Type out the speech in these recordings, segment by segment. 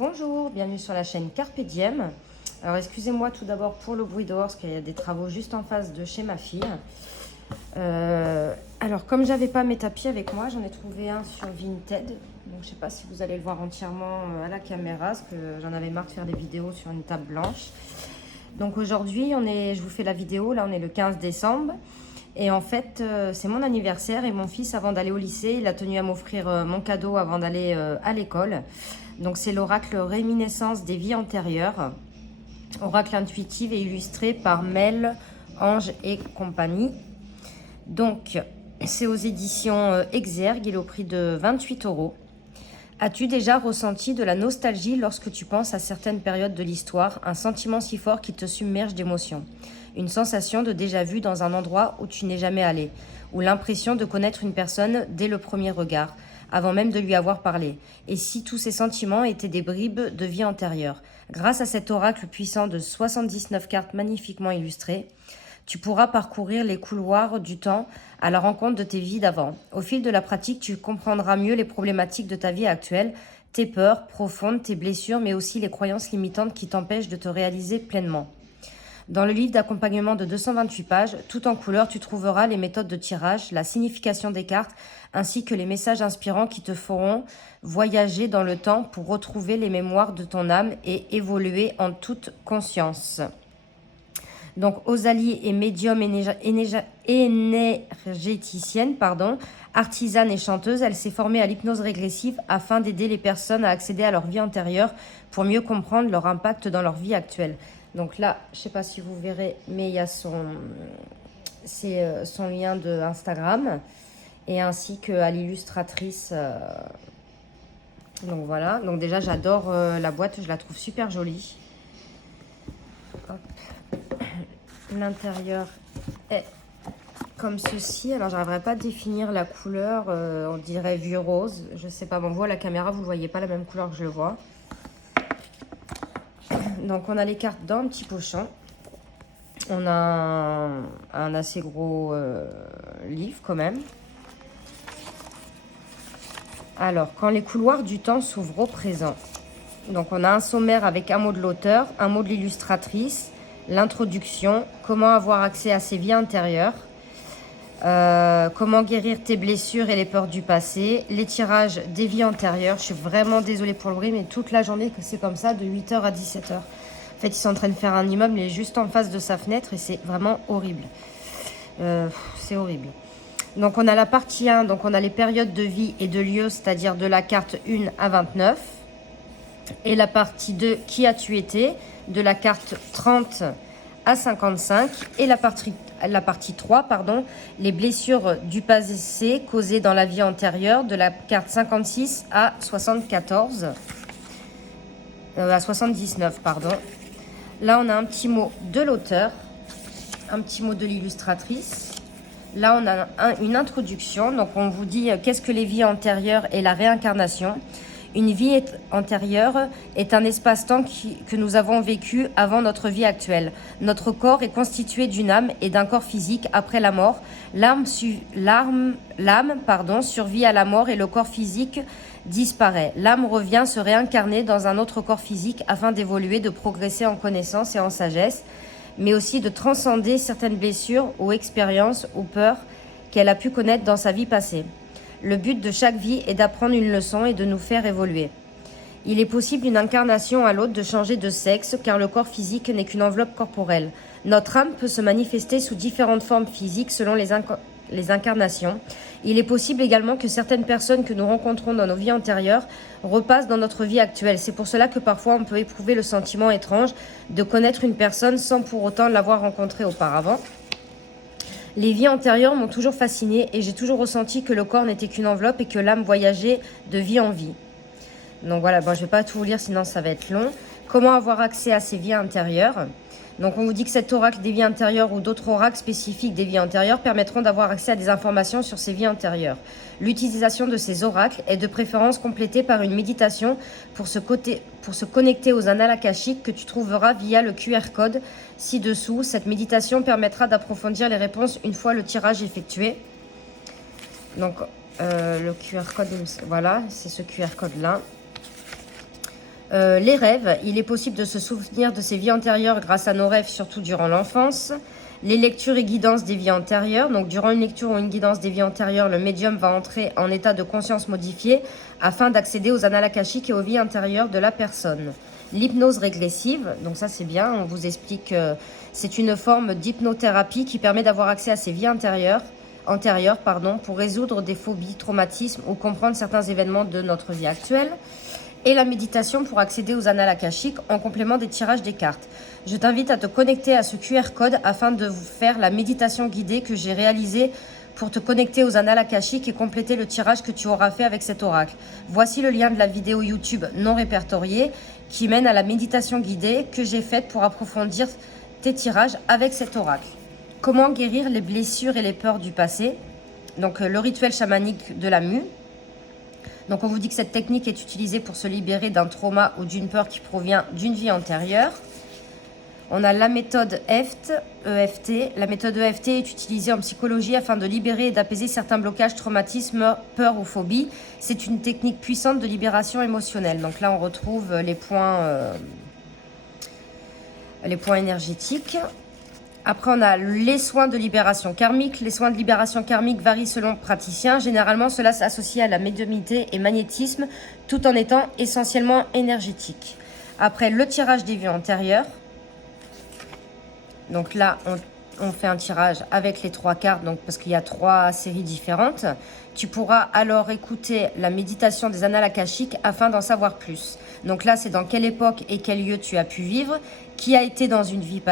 Bonjour, bienvenue sur la chaîne Carpe Diem. Alors excusez-moi tout d'abord pour le bruit dehors parce qu'il y a des travaux juste en face de chez ma fille. Alors comme j'avais pas mes tapis avec moi, j'en ai trouvé un sur Vinted. Donc je sais pas si vous allez le voir entièrement à la caméra parce que j'en avais marre de faire des vidéos sur une table blanche. Donc aujourd'hui, je vous fais la vidéo, là on est le 15 décembre. Et en fait, c'est mon anniversaire et mon fils, avant d'aller au lycée, il a tenu à m'offrir mon cadeau avant d'aller à l'école. Donc c'est l'oracle Réminiscence des vies antérieures. Oracle intuitif et illustré par Mel, Ange et compagnie. Donc c'est aux éditions Exergue, il est au prix de 28 €. As-tu déjà ressenti de la nostalgie lorsque tu penses à certaines périodes de l'histoire, un sentiment si fort qui te submerge d'émotions? Une sensation de déjà-vu dans un endroit où tu n'es jamais allé, ou l'impression de connaître une personne dès le premier regard, avant même de lui avoir parlé. Et si tous ces sentiments étaient des bribes de vie antérieure? Grâce à cet oracle puissant de 79 cartes magnifiquement illustrées, tu pourras parcourir les couloirs du temps à la rencontre de tes vies d'avant. Au fil de la pratique, tu comprendras mieux les problématiques de ta vie actuelle, tes peurs profondes, tes blessures, mais aussi les croyances limitantes qui t'empêchent de te réaliser pleinement. Dans le livre d'accompagnement de 228 pages, tout en couleur, tu trouveras les méthodes de tirage, la signification des cartes, ainsi que les messages inspirants qui te feront voyager dans le temps pour retrouver les mémoires de ton âme et évoluer en toute conscience. Donc, Osalie est médium énergéticienne, artisane et chanteuse. Elle s'est formée à l'hypnose régressive afin d'aider les personnes à accéder à leur vie antérieure pour mieux comprendre leur impact dans leur vie actuelle. Donc là, je ne sais pas si vous verrez, mais il y a son lien de Instagram et ainsi qu'à l'illustratrice. Donc voilà, donc déjà j'adore la boîte, je la trouve super jolie. Hop. L'intérieur est comme ceci. Alors j'arriverai pas à définir la couleur, on dirait vieux rose, je sais pas, bon, on voit la caméra, vous ne voyez pas la même couleur que je le vois. Donc on a les cartes dans un petit pochon. On a un assez gros livre quand même. Alors, quand les couloirs du temps s'ouvrent au présent. Donc on a un sommaire avec un mot de l'auteur, un mot de l'illustratrice, l'introduction, comment avoir accès à ses vies antérieures, comment guérir tes blessures et les peurs du passé, les tirages des vies antérieures. Je suis vraiment désolée pour le bruit, mais toute la journée, c'est comme ça, de 8 h à 17 h. En fait, ils sont en train de faire un immeuble, il est juste en face de sa fenêtre et c'est vraiment horrible. C'est horrible. Donc, on a la partie 1, donc on a les périodes de vie et de lieu, c'est-à-dire de la carte 1 à 29. Et la partie 2, qui as-tu été, de la carte 30 à 55. Et la partie 3, les blessures du passé causées dans la vie antérieure, de la carte 56 à 74. À 79, Là, on a un petit mot de l'auteur, un petit mot de l'illustratrice. Là, on a une introduction. Donc, on vous dit qu'est-ce que les vies antérieures et la réincarnation. Une vie antérieure est un espace-temps que nous avons vécu avant notre vie actuelle. Notre corps est constitué d'une âme et d'un corps physique après la mort. L'âme survit à la mort et le corps physique disparaît. L'âme revient se réincarner dans un autre corps physique afin d'évoluer, de progresser en connaissance et en sagesse, mais aussi de transcender certaines blessures ou expériences ou peurs qu'elle a pu connaître dans sa vie passée. Le but de chaque vie est d'apprendre une leçon et de nous faire évoluer. Il est possible d'une incarnation à l'autre de changer de sexe car le corps physique n'est qu'une enveloppe corporelle. Notre âme peut se manifester sous différentes formes physiques selon les incarnations. Il est possible également que certaines personnes que nous rencontrons dans nos vies antérieures repassent dans notre vie actuelle. C'est pour cela que parfois on peut éprouver le sentiment étrange de connaître une personne sans pour autant l'avoir rencontrée auparavant. Les vies antérieures m'ont toujours fascinée et j'ai toujours ressenti que le corps n'était qu'une enveloppe et que l'âme voyageait de vie en vie. Donc voilà, bon, je ne vais pas tout vous lire sinon ça va être long. Comment avoir accès à ces vies antérieures? Donc on vous dit que cet oracle des vies antérieures ou d'autres oracles spécifiques des vies antérieures permettront d'avoir accès à des informations sur ces vies antérieures. L'utilisation de ces oracles est de préférence complétée par une méditation pour se connecter aux annales akashiques que tu trouveras via le QR code ci-dessous. Cette méditation permettra d'approfondir les réponses une fois le tirage effectué. Donc le QR code, voilà, c'est ce QR code là. Les rêves, il est possible de se souvenir de ses vies antérieures grâce à nos rêves, surtout durant l'enfance. Les lectures et guidances des vies antérieures. Donc, durant une lecture ou une guidance des vies antérieures, le médium va entrer en état de conscience modifié afin d'accéder aux annales akashiques et aux vies intérieures de la personne. L'hypnose régressive, donc ça c'est bien, on vous explique, c'est une forme d'hypnothérapie qui permet d'avoir accès à ses vies antérieures, pour résoudre des phobies, traumatismes ou comprendre certains événements de notre vie actuelle. Et la méditation pour accéder aux annales akashiques en complément des tirages des cartes. Je t'invite à te connecter à ce QR code afin de vous faire la méditation guidée que j'ai réalisée pour te connecter aux annales akashiques et compléter le tirage que tu auras fait avec cet oracle. Voici le lien de la vidéo YouTube non répertoriée qui mène à la méditation guidée que j'ai faite pour approfondir tes tirages avec cet oracle. Comment guérir les blessures et les peurs du passé? Donc le rituel chamanique de la mue. Donc on vous dit que cette technique est utilisée pour se libérer d'un trauma ou d'une peur qui provient d'une vie antérieure. On a la méthode EFT. La méthode EFT est utilisée en psychologie afin de libérer et d'apaiser certains blocages, traumatismes, peurs ou phobies. C'est une technique puissante de libération émotionnelle. Donc là on retrouve les points énergétiques. Après, on a les soins de libération karmique. Les soins de libération karmique varient selon le praticien. Généralement, cela s'associe à la médiumnité et magnétisme, tout en étant essentiellement énergétique. Après, le tirage des vies antérieures. Donc là, on fait un tirage avec les 3 cartes, donc parce qu'il y a 3 séries différentes. Tu pourras alors écouter la méditation des annales akashiques afin d'en savoir plus. Donc là, c'est dans quelle époque et quel lieu tu as pu vivre, qui a été dans une vie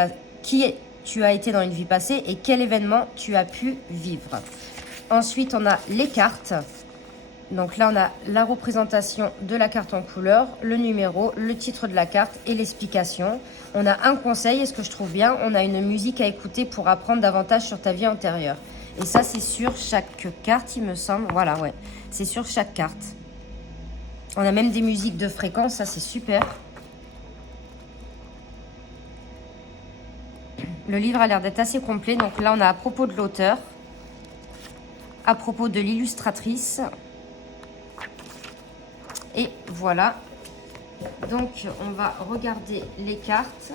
tu as été dans une vie passée et quel événement tu as pu vivre. Ensuite, on a les cartes. Donc là, on a la représentation de la carte en couleur, le numéro, le titre de la carte et l'explication. On a un conseil, et ce que je trouve bien, on a une musique à écouter pour apprendre davantage sur ta vie antérieure. Et ça, c'est sur chaque carte, il me semble. Voilà, ouais. C'est sur chaque carte. On a même des musiques de fréquence, ça c'est super. Le livre a l'air d'être assez complet. Donc là, on a à propos de l'auteur, à propos de l'illustratrice. Et voilà. Donc, on va regarder les cartes.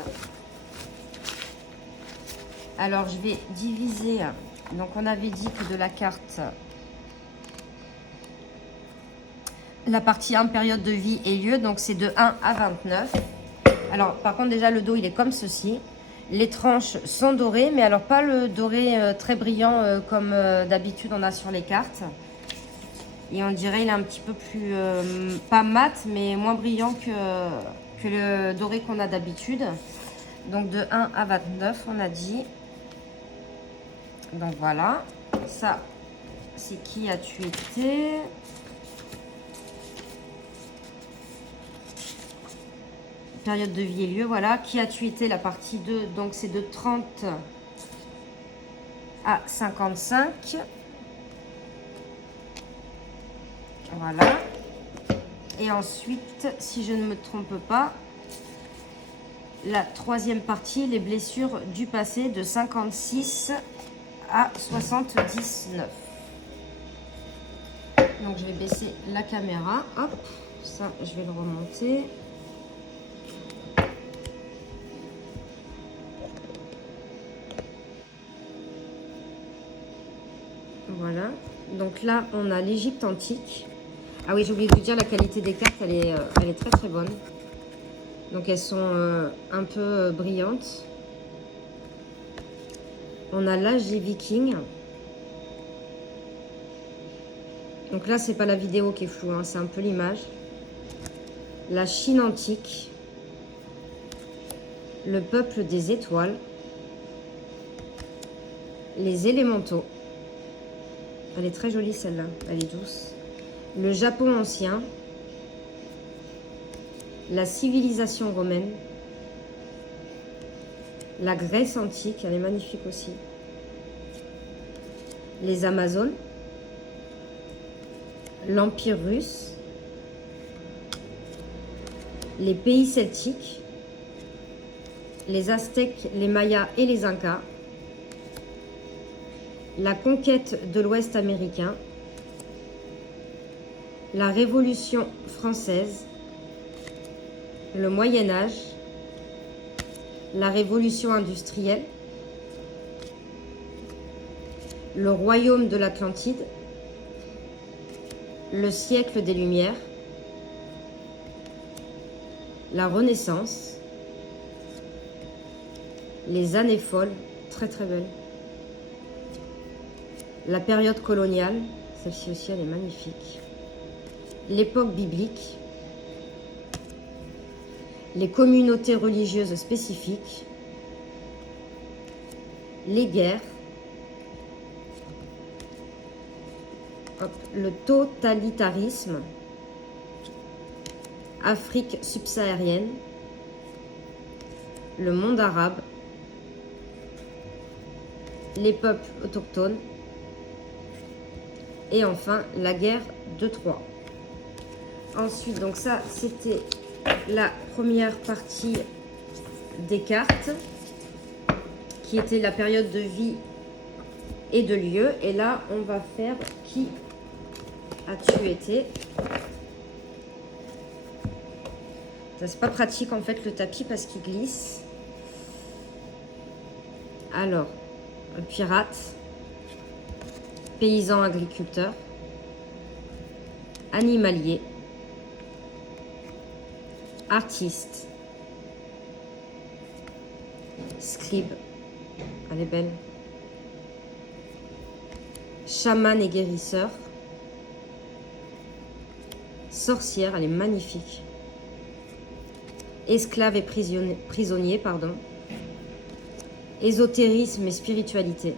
Alors, je vais diviser. Donc, on avait dit que de la carte, la partie 1, période de vie et lieu. Donc, c'est de 1 à 29. Alors, par contre, déjà, le dos, il est comme ceci. Les tranches sont dorées, mais alors pas le doré très brillant comme d'habitude on a sur les cartes. Et on dirait il est un petit peu plus, pas mat, mais moins brillant que le doré qu'on a d'habitude. Donc de 1 à 29, on a dit. Donc voilà, ça c'est qui as-tu été? Période de vie et lieu, voilà. Qui as-tu été, la partie 2, donc c'est de 30 à 55. Voilà. Et ensuite, si je ne me trompe pas, la 3e partie, les blessures du passé de 56 à 79. Donc je vais baisser la caméra. Hop, ça je vais le remonter. Voilà, donc là on a l'Égypte antique. Ah oui, j'ai oublié de vous dire, la qualité des cartes, elle est très très bonne. Donc elles sont un peu brillantes. On a l'âge des Vikings. Donc là, c'est pas la vidéo qui est floue, hein, c'est un peu l'image. La Chine antique. Le peuple des étoiles. Les élémentaux. Elle est très jolie celle-là, elle est douce. Le Japon ancien. La civilisation romaine. La Grèce antique, elle est magnifique aussi. Les Amazones. L'Empire russe. Les pays celtiques. Les Aztèques, les Mayas et les Incas. La conquête de l'Ouest américain. La Révolution française. le Moyen-Âge, la Révolution industrielle, le royaume de l'Atlantide, le siècle des Lumières, la Renaissance, les années folles, très très belle, la période coloniale, celle-ci aussi elle est magnifique, l'époque biblique, les communautés religieuses spécifiques, les guerres, le totalitarisme, Afrique subsaharienne, le monde arabe, les peuples autochtones et enfin la guerre de Troie. Ensuite, donc ça c'était la première partie des cartes qui était la période de vie et de lieu. Et là, on va faire qui as-tu été. Ça, c'est pas pratique en fait le tapis parce qu'il glisse. Alors, pirate, paysan agriculteur, animalier, artiste, scribe, elle est belle, chaman et guérisseur, sorcière, elle est magnifique, esclave et prisonnier, pardon, ésotérisme et spiritualité,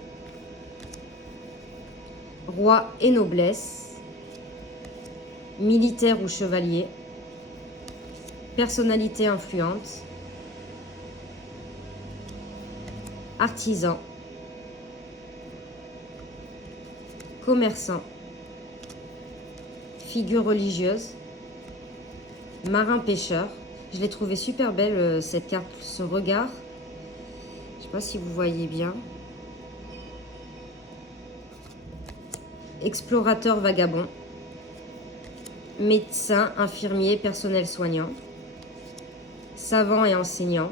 roi et noblesse, militaire ou chevalier, personnalité influente, artisan, commerçant, figure religieuse, marin-pêcheur. Je l'ai trouvée super belle cette carte, ce regard. Je ne sais pas si vous voyez bien. Explorateur vagabond, médecin, infirmier, personnel soignant, savant et enseignant,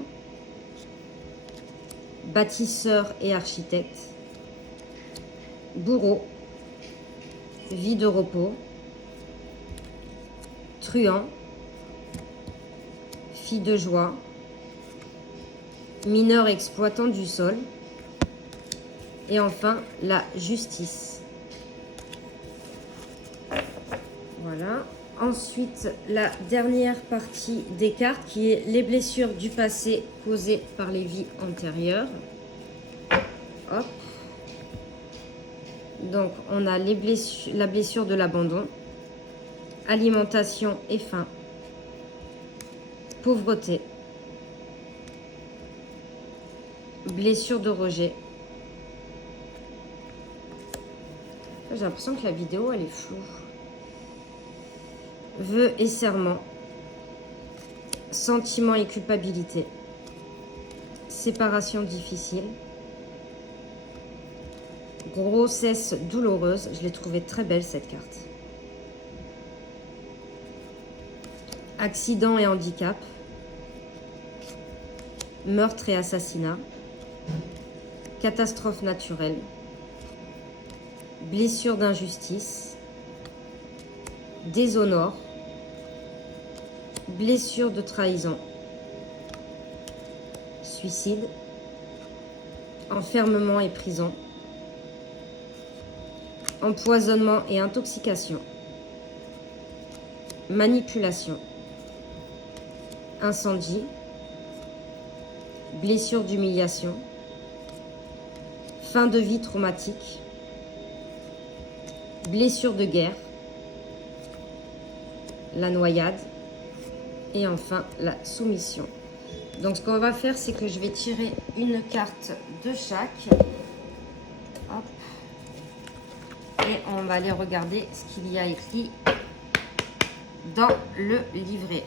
bâtisseur et architecte, bourreau, vie de repos, truand, fille de joie, mineur exploitant du sol, et enfin la justice. Voilà. Ensuite, la dernière partie des cartes qui est les blessures du passé causées par les vies antérieures. Hop. Donc, on a la blessure de l'abandon, alimentation et faim, pauvreté, blessure de rejet. J'ai l'impression que la vidéo, elle est floue. Vœux et serments, sentiments et culpabilité, séparation difficile, grossesse douloureuse. Je l'ai trouvée très belle cette carte. Accident et handicap, meurtre et assassinat, catastrophe naturelle, blessure d'injustice, déshonneur, blessure de trahison, suicide, enfermement et prison, empoisonnement et intoxication, manipulation, incendie, blessure d'humiliation, fin de vie traumatique, blessure de guerre, la noyade et enfin la soumission. Donc ce qu'on va faire, c'est que je vais tirer une carte de chaque. Hop. Et on va aller regarder ce qu'il y a écrit dans le livret.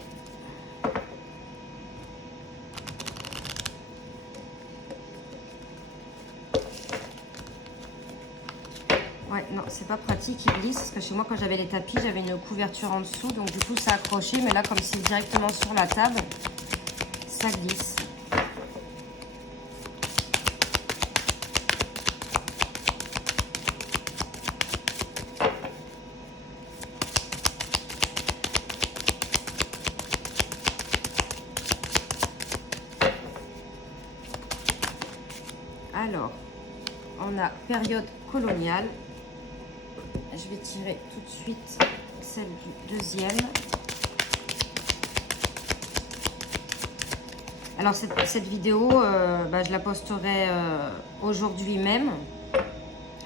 Ouais, non, c'est pas pratique, il glisse, parce que chez moi, quand j'avais les tapis, j'avais une couverture en dessous, donc du coup, ça accrochait, mais là, comme c'est directement sur la table, ça glisse. Alors, on a période coloniale. Je vais tirer tout de suite celle du deuxième. Alors cette vidéo, je la posterai aujourd'hui même.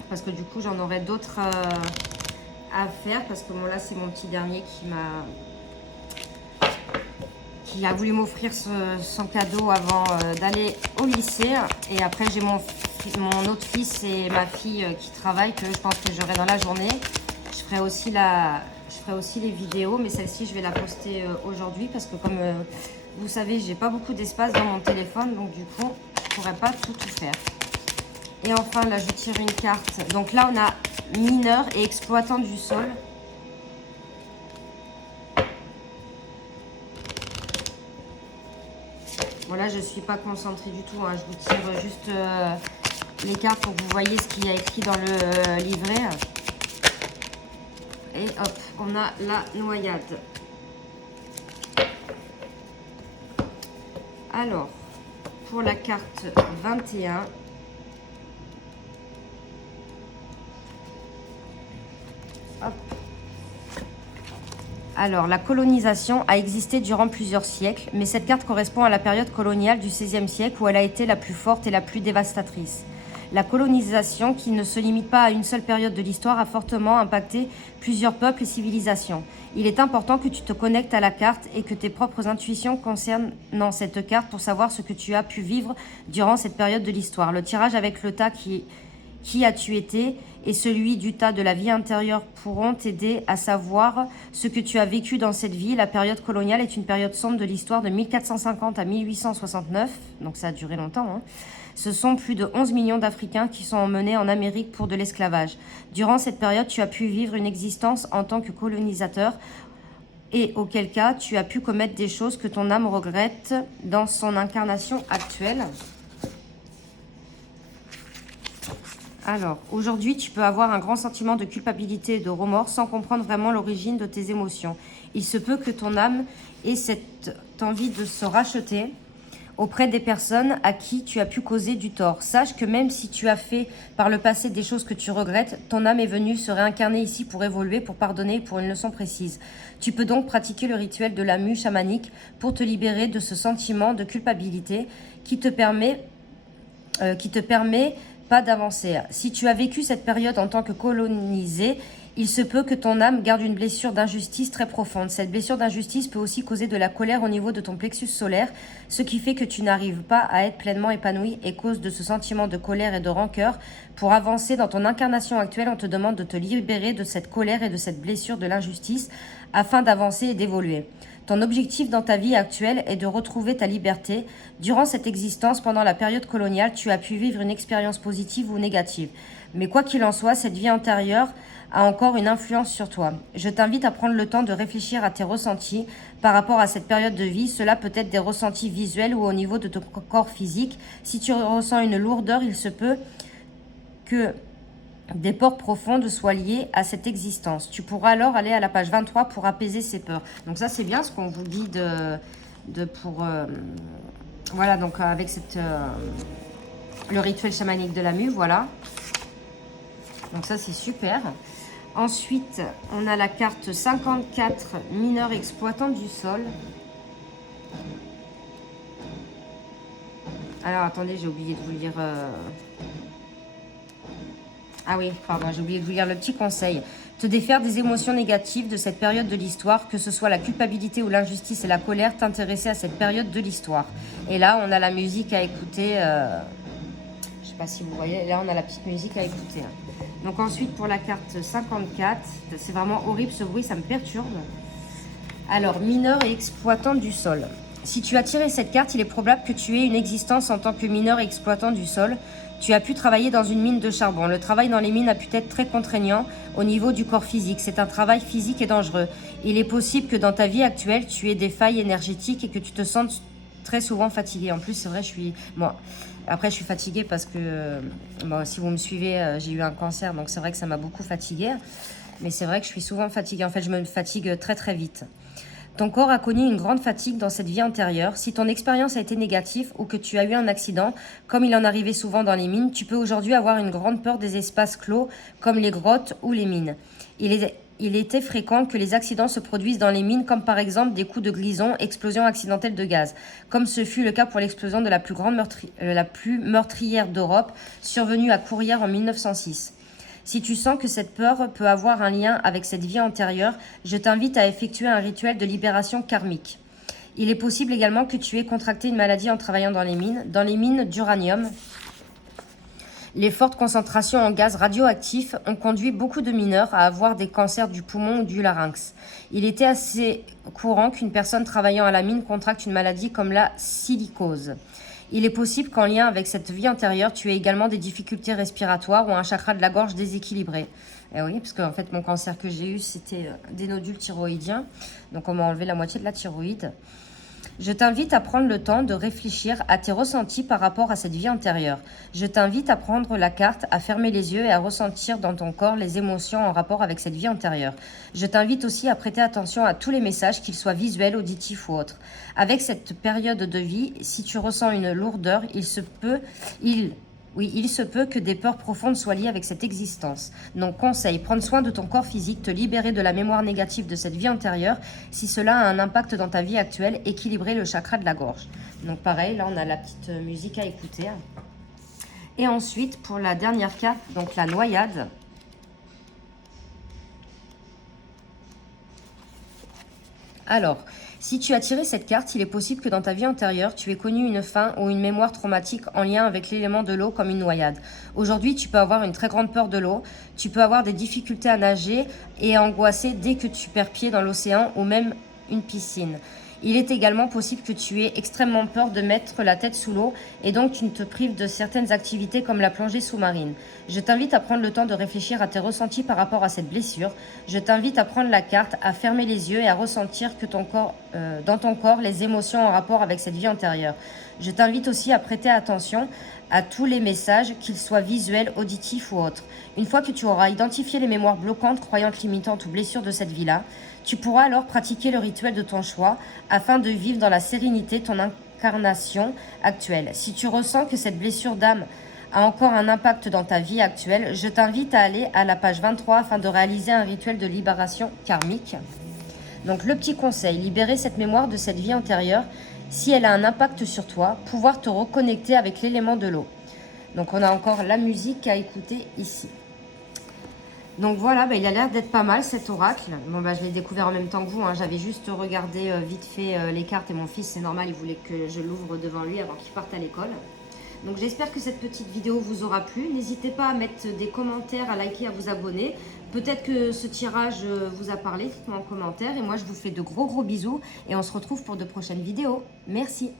Parce que du coup, j'en aurai d'autres à faire. Parce que bon, là, c'est mon petit dernier qui a voulu m'offrir son cadeau avant d'aller au lycée. Et après, j'ai mon autre fils et ma fille qui travaillent, que je pense que j'aurai dans la journée. Je ferai aussi les vidéos, mais celle-ci, je vais la poster aujourd'hui parce que comme vous savez, j'ai pas beaucoup d'espace dans mon téléphone, donc du coup, je pourrais pas tout faire. Et enfin, là, je tire une carte. Donc là, on a mineur et exploitant du sol. Voilà, je ne suis pas concentrée du tout. Hein. Je vous tire juste les cartes pour que vous voyez ce qu'il y a écrit dans le livret. Et hop, on a la noyade. Alors, pour la carte 21, hop. Alors, la colonisation a existé durant plusieurs siècles, mais cette carte correspond à la période coloniale du XVIe siècle où elle a été la plus forte et la plus dévastatrice. La colonisation, qui ne se limite pas à une seule période de l'histoire, a fortement impacté plusieurs peuples et civilisations. Il est important que tu te connectes à la carte et que tes propres intuitions concernant cette carte pour savoir ce que tu as pu vivre durant cette période de l'histoire. Le tirage avec le tas qui as-tu été et celui du tas de la vie intérieure pourront t'aider à savoir ce que tu as vécu dans cette vie. La période coloniale est une période sombre de l'histoire de 1450 à 1869, donc ça a duré longtemps. Hein. Ce sont plus de 11 millions d'Africains qui sont emmenés en Amérique pour de l'esclavage. Durant cette période, tu as pu vivre une existence en tant que colonisateur et auquel cas tu as pu commettre des choses que ton âme regrette dans son incarnation actuelle. Alors, aujourd'hui, tu peux avoir un grand sentiment de culpabilité et de remords sans comprendre vraiment l'origine de tes émotions. Il se peut que ton âme ait cette envie de se racheter auprès des personnes à qui tu as pu causer du tort. Sache que même si tu as fait par le passé des choses que tu regrettes, ton âme est venue se réincarner ici pour évoluer, pour pardonner, pour une leçon précise. Tu peux donc pratiquer le rituel de la mue chamanique pour te libérer de ce sentiment de culpabilité qui te permet pas d'avancer. Si tu as vécu cette période en tant que colonisé, il se peut que ton âme garde une blessure d'injustice très profonde. Cette blessure d'injustice peut aussi causer de la colère au niveau de ton plexus solaire, ce qui fait que tu n'arrives pas à être pleinement épanoui et cause de ce sentiment de colère et de rancœur. Pour avancer dans ton incarnation actuelle, on te demande de te libérer de cette colère et de cette blessure de l'injustice afin d'avancer et d'évoluer. Ton objectif dans ta vie actuelle est de retrouver ta liberté. Durant cette existence, pendant la période coloniale, tu as pu vivre une expérience positive ou négative. Mais quoi qu'il en soit, cette vie antérieure a encore une influence sur toi. Je t'invite à prendre le temps de réfléchir à tes ressentis par rapport à cette période de vie. Cela peut être des ressentis visuels ou au niveau de ton corps physique. Si tu ressens une lourdeur, il se peut que des peurs profondes soient liées à cette existence. Tu pourras alors aller à la page 23 pour apaiser ces peurs. Donc ça, c'est bien ce qu'on vous dit voilà, donc avec le rituel chamanique de la mue, voilà. Donc ça, c'est super. Ensuite, on a la carte 54, mineur exploitant du sol. Alors, attendez, j'ai oublié de vous lire... Ah oui, pardon, j'ai oublié de vous lire le petit conseil. Te défaire des émotions négatives de cette période de l'histoire, que ce soit la culpabilité ou l'injustice et la colère, t'intéresser à cette période de l'histoire. Et là, on a la musique à écouter. Je sais pas si vous voyez, là, on a la petite musique à écouter. Donc ensuite, pour la carte 54, c'est vraiment horrible ce bruit, ça me perturbe. Alors, mineur et exploitant du sol. Si tu as tiré cette carte, il est probable que tu aies une existence en tant que mineur et exploitant du sol. Tu as pu travailler dans une mine de charbon. Le travail dans les mines a pu être très contraignant au niveau du corps physique. C'est un travail physique et dangereux. Il est possible que dans ta vie actuelle, tu aies des failles énergétiques et que tu te sentes très souvent fatiguée. En plus, c'est vrai, je suis... Bon, après, je suis fatiguée parce que, bon, si vous me suivez, j'ai eu un cancer, donc c'est vrai que ça m'a beaucoup fatiguée. Mais c'est vrai que je suis souvent fatiguée. En fait, je me fatigue très très vite. Ton corps a connu une grande fatigue dans cette vie antérieure. Si ton expérience a été négative ou que tu as eu un accident, comme il en arrivait souvent dans les mines, tu peux aujourd'hui avoir une grande peur des espaces clos comme les grottes ou les mines. Il était fréquent que les accidents se produisent dans les mines, comme par exemple des coups de glisson, explosion accidentelle de gaz, comme ce fut le cas pour l'explosion de la plus meurtrière d'Europe, survenue à Courrières en 1906. Si tu sens que cette peur peut avoir un lien avec cette vie antérieure, je t'invite à effectuer un rituel de libération karmique. Il est possible également que tu aies contracté une maladie en travaillant dans les mines d'uranium. Les fortes concentrations en gaz radioactif ont conduit beaucoup de mineurs à avoir des cancers du poumon ou du larynx. Il était assez courant qu'une personne travaillant à la mine contracte une maladie comme la silicose. Il est possible qu'en lien avec cette vie antérieure, tu aies également des difficultés respiratoires ou un chakra de la gorge déséquilibré. Et oui, parce qu'en fait, mon cancer que j'ai eu, c'était des nodules thyroïdiens. Donc, on m'a enlevé la moitié de la thyroïde. Je t'invite à prendre le temps de réfléchir à tes ressentis par rapport à cette vie antérieure. Je t'invite à prendre la carte, à fermer les yeux et à ressentir dans ton corps les émotions en rapport avec cette vie antérieure. Je t'invite aussi à prêter attention à tous les messages, qu'ils soient visuels, auditifs ou autres. Avec cette période de vie, si tu ressens une lourdeur, il se peut que des peurs profondes soient liées avec cette existence. Donc, conseil, prendre soin de ton corps physique, te libérer de la mémoire négative de cette vie antérieure. Si cela a un impact dans ta vie actuelle, équilibrer le chakra de la gorge. Donc, pareil, là, on a la petite musique à écouter. Et ensuite, pour la dernière carte, donc la noyade. Alors, si tu as tiré cette carte, il est possible que dans ta vie antérieure, tu aies connu une faim ou une mémoire traumatique en lien avec l'élément de l'eau comme une noyade. Aujourd'hui, tu peux avoir une très grande peur de l'eau, tu peux avoir des difficultés à nager et angoisser dès que tu perds pied dans l'océan ou même une piscine. Il est également possible que tu aies extrêmement peur de mettre la tête sous l'eau et donc tu te prives de certaines activités comme la plongée sous-marine. Je t'invite à prendre le temps de réfléchir à tes ressentis par rapport à cette blessure. Je t'invite à prendre la carte, à fermer les yeux et à ressentir que dans ton corps les émotions en rapport avec cette vie antérieure. Je t'invite aussi à prêter attention à tous les messages, qu'ils soient visuels, auditifs ou autres. Une fois que tu auras identifié les mémoires bloquantes, croyantes limitantes ou blessures de cette vie-là, tu pourras alors pratiquer le rituel de ton choix afin de vivre dans la sérénité ton incarnation actuelle. Si tu ressens que cette blessure d'âme a encore un impact dans ta vie actuelle, je t'invite à aller à la page 23 afin de réaliser un rituel de libération karmique. Donc le petit conseil, libérer cette mémoire de cette vie antérieure, si elle a un impact sur toi, pouvoir te reconnecter avec l'élément de l'eau. Donc on a encore la musique à écouter ici. Donc voilà, il a l'air d'être pas mal cet oracle. Bon, je l'ai découvert en même temps que vous. J'avais juste regardé vite fait les cartes et mon fils, c'est normal, il voulait que je l'ouvre devant lui avant qu'il parte à l'école. Donc j'espère que cette petite vidéo vous aura plu. N'hésitez pas à mettre des commentaires, à liker, à vous abonner. Peut-être que ce tirage vous a parlé, dites-moi en commentaire. Et moi, je vous fais de gros bisous et on se retrouve pour de prochaines vidéos. Merci.